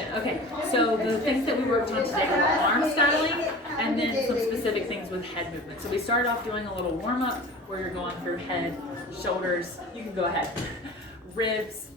action. Okay, so the things that we worked on today were arm styling and then some specific things with head movement. So we started off doing a little warm up where you're going through head, shoulders, you can go ahead, ribs,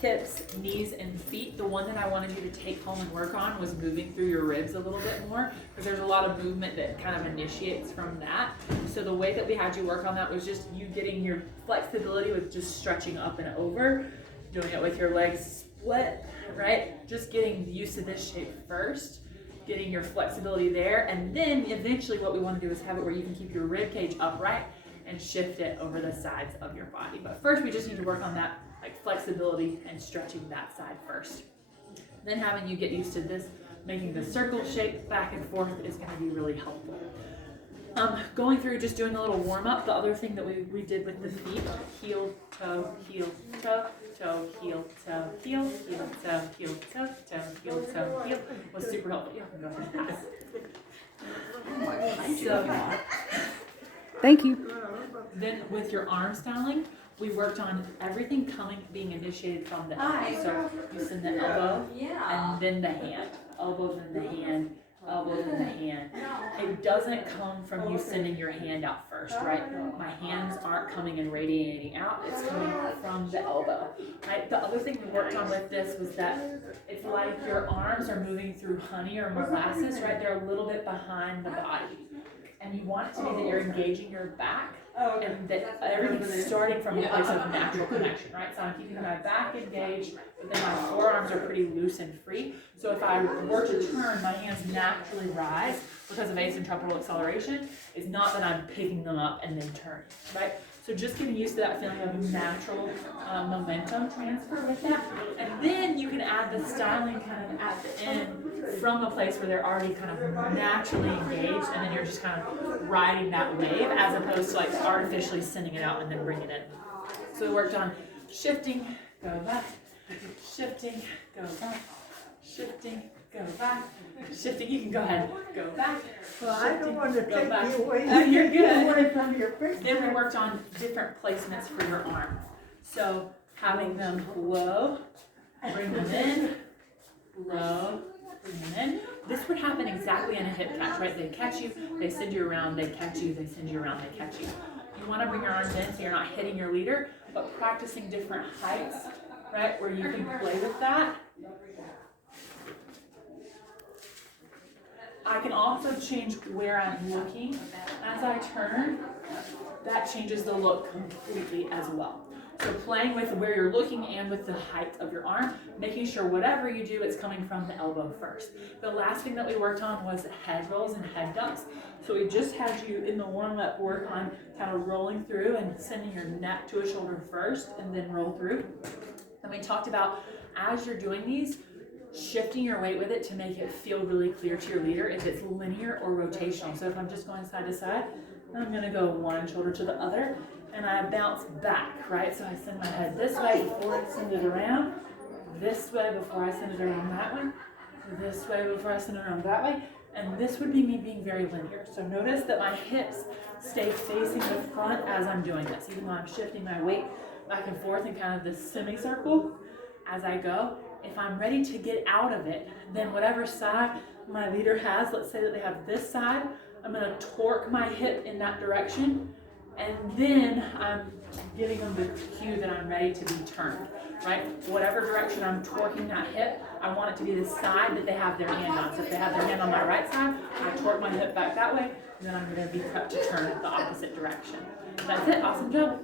hips, knees, and feet. The one that I wanted you to take home and work on was moving through your ribs a little bit more, because there's a lot of movement that kind of initiates from that. So the way that we had you work on that was just you getting your flexibility with just stretching up and over, doing it with your legs split, right? Just getting used to this shape first, getting your flexibility there, and then eventually what we want to do is have it where you can keep your rib cage upright and shift it over the sides of your body. But first we just need to work on that like flexibility and stretching that side first. Then having you get used to this, making the circle shape back and forth is going to be really helpful. Going through just doing a little warm up, the other thing that we did with the feet, heel, toe, heel, toe, toe, heel, toe, heel, heel, toe, heel, toe, toe, heel, toe, heel, was super helpful. You can go ahead and pass. So, thank you. then with your arm styling, we worked on everything being initiated from the elbow. So you send the elbow and then the hand, elbow then the hand, elbow then the hand. It doesn't come from you sending your hand out first, right? My hands aren't coming and radiating out, it's coming from the elbow, right? The other thing we worked on with this was that it's like your arms are moving through honey or molasses, right? They're a little bit behind the body. And you want it to be that you're engaging your back and that everything's starting from a place of natural connection, right? So I'm keeping my back engaged, but then my forearms are pretty loose and free. So if I were to turn, my hands naturally rise because of asymmetrical acceleration. It's not that I'm picking them up and then turning, right? So just getting used to that feeling of natural momentum transfer with that. And then you can add the styling kind of at the end from a place where they're already kind of naturally engaged, and then you're just kind of riding that wave as opposed to like artificially sending it out and then bringing it in. So we worked on shifting, go back, shifting, go back, shifting, go back, shifting. You can go ahead, go back. Well, I don't want to take back. you away. You're good. Away from your picture. Then we worked on different placements for your arm. So having them low, bring them in, low, bring them in. This would happen exactly in a hip catch, right? They catch you, they send you around, they catch you, they send you around, they catch you. You want to bring your arms in so you're not hitting your leader, but practicing different heights, right? Where you can play with that. I can also change where I'm looking as I turn. That changes the look completely as well. So playing with where you're looking and with the height of your arm, making sure whatever you do, it's coming from the elbow first. The last thing that we worked on was head rolls and head ducks. So we just had you in the warm-up work on kind of rolling through and sending your neck to a shoulder first and then roll through. And we talked about, as you're doing these, shifting your weight with it to make it feel really clear to your leader if it's linear or rotational. So if I'm just going side to side, I'm going to go one shoulder to the other and I bounce back, right? So I send my head this way before I send it around, this way before I send it around that way, this way before I send it around that way, and this would be me being very linear. So notice that my hips stay facing the front as I'm doing this, even though I'm shifting my weight back and forth in kind of this semicircle as I go. If I'm ready to get out of it, then whatever side my leader has, let's say that they have this side, I'm going to torque my hip in that direction, and then I'm giving them the cue that I'm ready to be turned, right? Whatever direction I'm torquing that hip, I want it to be the side that they have their hand on. So if they have their hand on my right side, I torque my hip back that way, and then I'm going to be prepped to turn the opposite direction. That's it. Awesome job.